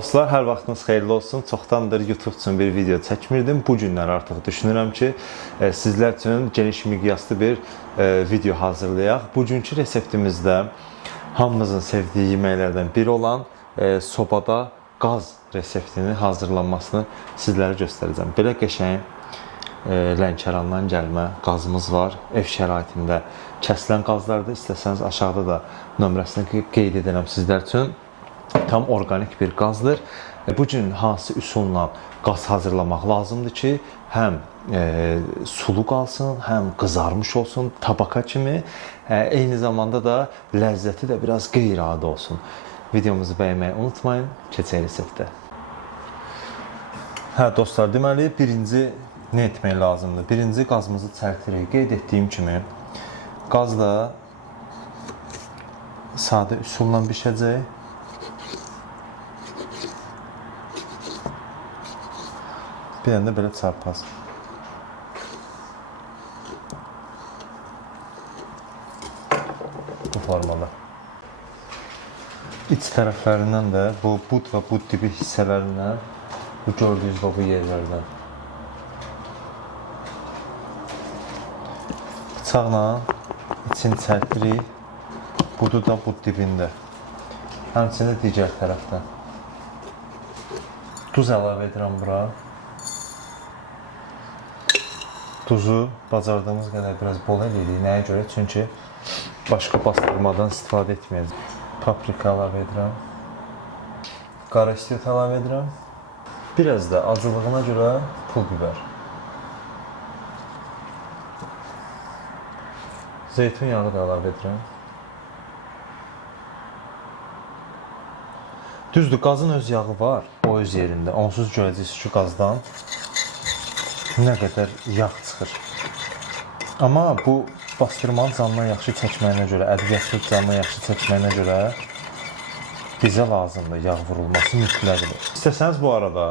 dostlar, hər vaxtınız xeyirli olsun. Çoxdandır YouTube üçün bir video çəkmirdim. Bu günlər artıq düşünürəm ki, sizlər üçün geniş miqyaslı bir video hazırlayaq. Bugünkü reseptimizdə hamımızın sevdiyi yeməklərdən biri olan sobada qaz reseptini hazırlanmasını sizlərə göstərəcəm. Belə qəşəng Lənkərandan gəlmə qazımız var. Ev şəraitində kəsilən qazlardır. İstəsəniz aşağıda da nömrəsini qeyd edərəm sizlər üçün. Tam organik bir qazdır. Bu gün hansı üsulla qaz hazırlamaq lazımdır ki, həm sulu qalsın, həm qızarmış olsun, tabaka kimi, eyni zamanda da ləzzəti də biraz qeyri-adi olsun. Videomuzu bəyənməyi unutmayın. Keçək reseptə. Dostlar, deməli birinci nə etmək lazımdır? Birinci qazımızı çərtirik. Qeyd etdiyim kimi qaz da sadə üsulla bişəcək. Bir dənə də belə çarpaz. Bu formada. İç tərəflərindən də bu bud və bud dibi hissələrindən, bu gördüyünüz bu yerlərdən bıçaqla içini çərtirik. Budu da bud dibində. Həmçinin digər tərəfdən. Duz əlavə edirəm bura. Tuzu bacardığımız qədər biraz bol edirik. Nəyə görə? Çünki başqa bastırmadan istifadə etməyəcəm. Paprika əlavə edirəm. Qara istiot əlavə edirəm. Biraz da acılığına görə pul biber. Zeytun yağı da əlavə edirəm. Düzdür, qazın öz yağı var, o öz yerində. Onsuz görəcəksiniz ki, qazdan nə qədər yağ çıxır. Amma bu bastırmanın canına yaxşı çəkməyinə görə, ədviyyatlı canına yaxşı çəkməyinə görə bizə lazımdır yağ vurulması mütləqdir. İstəsəniz bu arada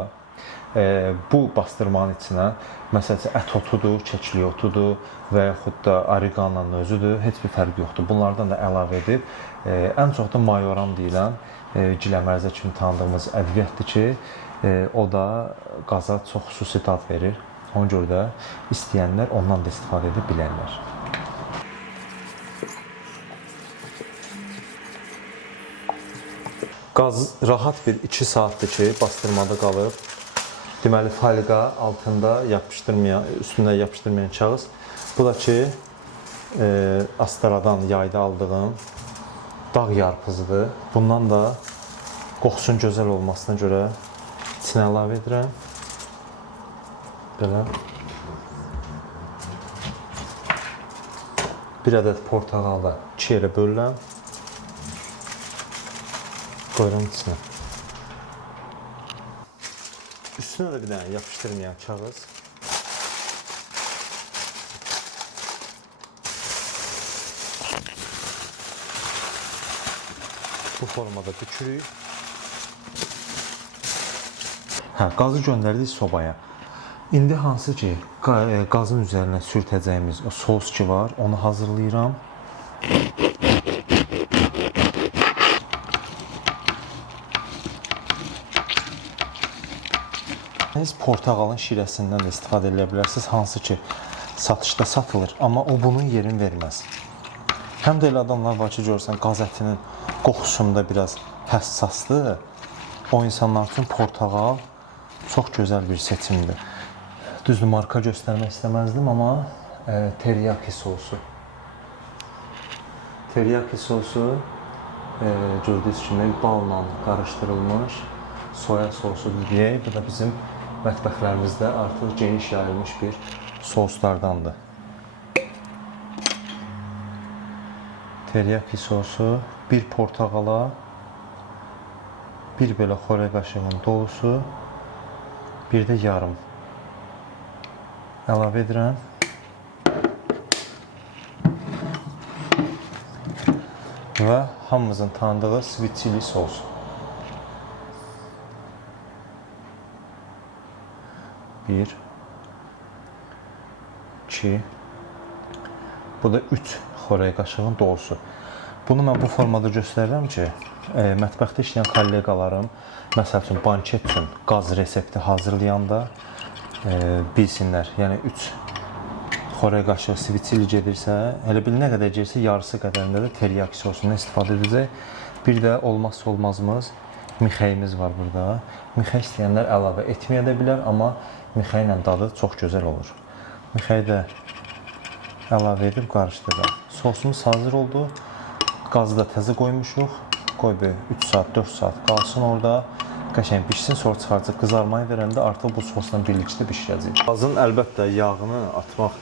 bu bastırmanın içinə məsələn ət otudur, kəklik otudur və yaxud da oreqanonun özüdür, heç bir fərq yoxdur. Bunlardan da əlavə edib ən çox da mayoran deyilən giləmərzə kimi tanıdığımız ədviyyatdır ki, o da qaza çox xüsusi dad verir. Ona görə də istəyənlər ondan da istifadə edə bilərlər. Qaz rahat bir 2 saatdır ki, bastırmada qalıb. Deməli, falqa altında yapışdırmayan, üstündə yapışdırmayan kağız. Bu da ki, Astaradan yayda aldığım dağ yarpızıdır. Bundan da qoxusun gözəl olmasına görə içinə əlavə edirəm. Belə. Bir ədəd portağal da 2 yerə bölürəm. Qoyuram içinə. Üstünə də bir dənə yapışdırmayan kağız. Bu formada bükürük. Qazı göndərdik sobaya. İndi hansı ki qazın üzərinə sürtəcəyimiz o sos ki var, onu hazırlayıram. Siz portağalın şirəsindən də istifadə edə bilərsiniz, hansı ki satışda satılır, amma o bunun yerini verməz. Həm də elə adamlar var ki, görürsən, qaz ətinin qoxusunda biraz həssasdır. O insanlar üçün portağal çox gözəl bir seçimdir. Düzdür, marka göstərmək istəməzdim, amma teriyaki sosu. Teriyaki sosu gördüyünüz kimi balla qarışdırılmış soya sosudur deyək. Bu da bizim mətbəxlərimizdə artıq geniş yayılmış bir soslardandır. Teriyaki sosu, bir portağala, bir belə xörək qaşığının dolusu, bir də yarım əlavə edirəm. Və hamımızın tanıdığı sweet chili sos. Bir, iki, bu da 3 xörək qaşığının dolusu. Bunu mən bu formada göstərirəm ki, mətbəxdə işləyən kolleqalarım, məsəl üçün banket üçün qaz resepti hazırlayanda bilsinlər. Yəni 3 xörək qaşığı svitili gedirsə, elə bil nə qədər gedirsə yarısı qədərində də teriyaki sosundan istifadə edəcək. Bir də olmazsa olmazımız mixəyimiz var burada. Mixək istəyənlər əlavə etməyə də bilər, amma mixəy ilə dadı çox gözəl olur. Mixəyi də əlavə edib qarışdırıram. Sosumuz hazır oldu. Qazı da təzə qoymuşuq. Qoy bir 3 saat, 4 saat qalsın orada. Qəşəng bişsin, sonra çıxaracaq. Qızarmayı verəndə artıq bu sosla birlikdə bişirəcək. Qazın əlbəttə yağını atmaq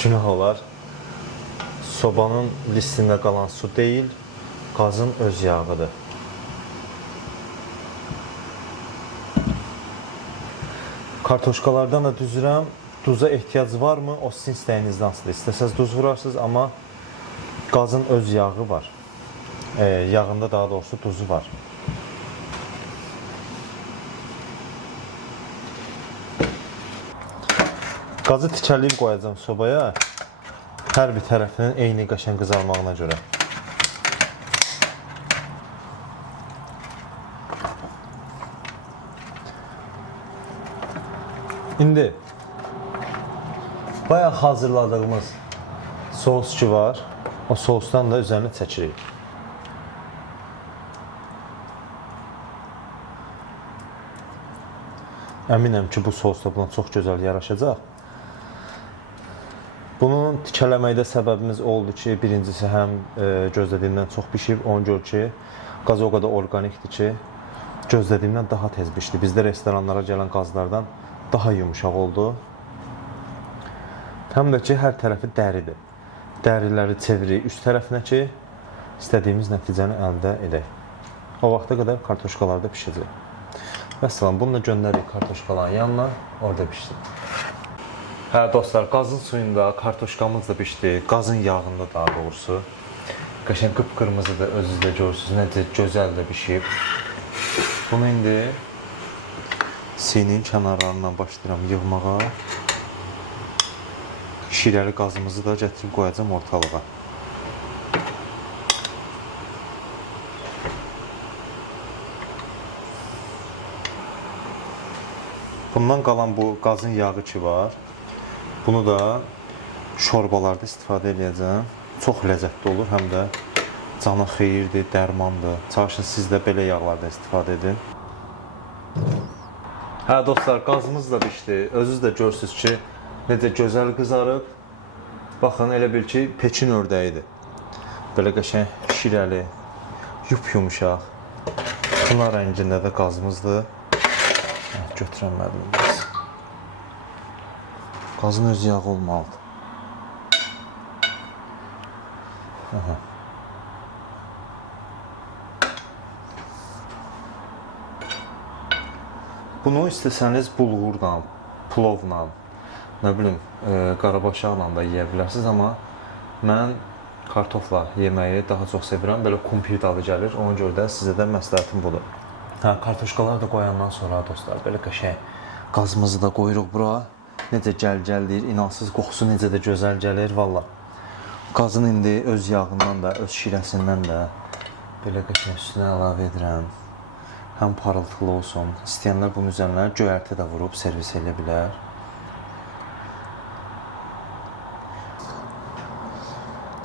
günah olar. Sobanın listində qalan su deyil, qazın öz yağıdır. Kartoşkalardan da düzürəm. Duza ehtiyac varmı? O sizin istəyinizdən asılıdır. İstəsəz duz vurarsınız, amma qazın öz yağı var. Yağında daha doğrusu duzu var. Qazı tikəliyib qoyacağım sobaya. Hər bir tərəfinin eyni qəşəng qızarmağına görə. İndi bayaq hazırladığımız sos ki var, o sosdan da üzərinə çəkirik. Əminəm ki, bu sos da buna çox gözəl yaraşacaq. Bunun tikələməkdə səbəbimiz oldu ki, birincisi həm gözlədiyimdən çox bişib, onu gör ki, qaz o qədər organikdir ki, gözlədiyimdən daha tez bişdi. Bizdə restoranlara gələn qazlardan daha yumuşaq oldu. Həm də ki, hər tərəfi dəridir. Dəriləri çeviririk üst tərəfinə ki, istədiyimiz nəticəni əldə edək. O vaxta qədər kartoşkalar da pişəcək. Məsələn, bununla göndəririk kartoşkaların yanına, orada pişsin. Hə dostlar, qazın suyunda kartoşkamız da pişdi, qazın yağında daha doğrusu. Qəşəng qıpqırmızıdır, özünüz də görürsünüz, necə gözəl də pişib. Bunu indi sinin kənarlarından başlayıram yığmağa. Şirəli qazımızı da gətirib qoyacağım ortalığa. Bundan qalan bu qazın yağı ki var, bunu da şorbalarda istifadə edəcəm. Çox ləzzətli olur, həm də cana xeyirdir, dərmandır. Çalışın siz də belə yağlarda istifadə edin. Hə dostlar, qazımız da pişdi. Özünüz də görürsünüz ki, necə gözəl qızarıb. Baxın, elə bil ki, Pekin ördəyidir. Belə qəşəng şirəli, yup-yumuşaq. Pınar rəngində də qazımızdır. Götürəm mədəmiz. Qazın öz yağı olmalıdır. Aha. Bunu istəsəniz bulğurla, plovla, nə bilim, qarabaşaqla da yeyə bilərsiniz, amma mən kartofla yeməyi daha çox sevirəm. Belə kumpir dadı gəlir, ona görə də sizə də məsləhətim budur. Hə, kartoşkaları da qoyandan sonra dostlar, belə qəşəng qazımızı da qoyuruq bura. Necə gəl-gəl deyir, inansız qoxusu necə də gözəl gəlir, valla. Qazın indi öz yağından da, öz şirəsindən də belə qəşəng üstünə əlavə edirəm. Həm parıltılı olsun. İstəyənlər bunun üzərinə göyərti də vurub servis edə bilər.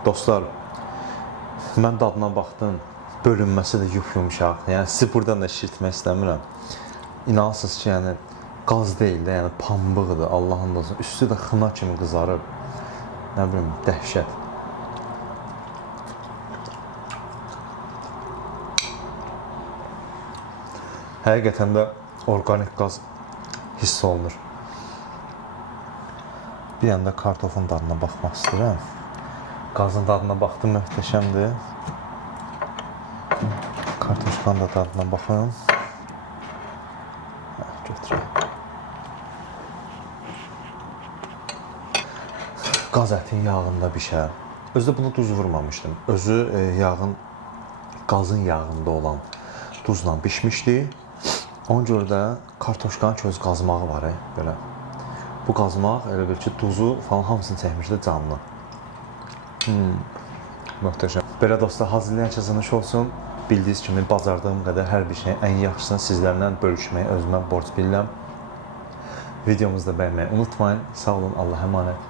Dostlar, mən dadına baxdım. Bölünməsi də yup-yumuşaq. Yəni sizi buradan da şişirtmək istəmirəm. İnansız ki, yəni qaz deyil də, yəni pambıqdır, Allahın olsun. Üstü də xına kimi qızarıb. Nə bilim, dəhşət. Həqiqətən də organik qaz hiss olunur. Bir yanda kartofun dadına baxmaq istəyirəm. Qazın dadına baxdım, möhtəşəmdir. Kartoşkanın da dadına baxın. Götürək. Qaz ətin yağında bişər. Özdə bunu duz vurmamışdım. Özü qazın yağında olan duzla bişmişdi. Ona görə də kartoşkanın ki öz qazmağı var, belə. Bu qazmaq elə bir ki, duzu falan hamısını çəkmişdi canlı. Möhtəşəm. Belə dostlar, hazırlayan çazılmış olsun. Bildiyiniz kimi bacardığım qədər hər bir şeyin ən yaxşısını sizlərlə bölüşməyi özümə borc bilirəm. Videomuzu da bəyənməyi unutmayın. Sağ olun, Allah'a emanet.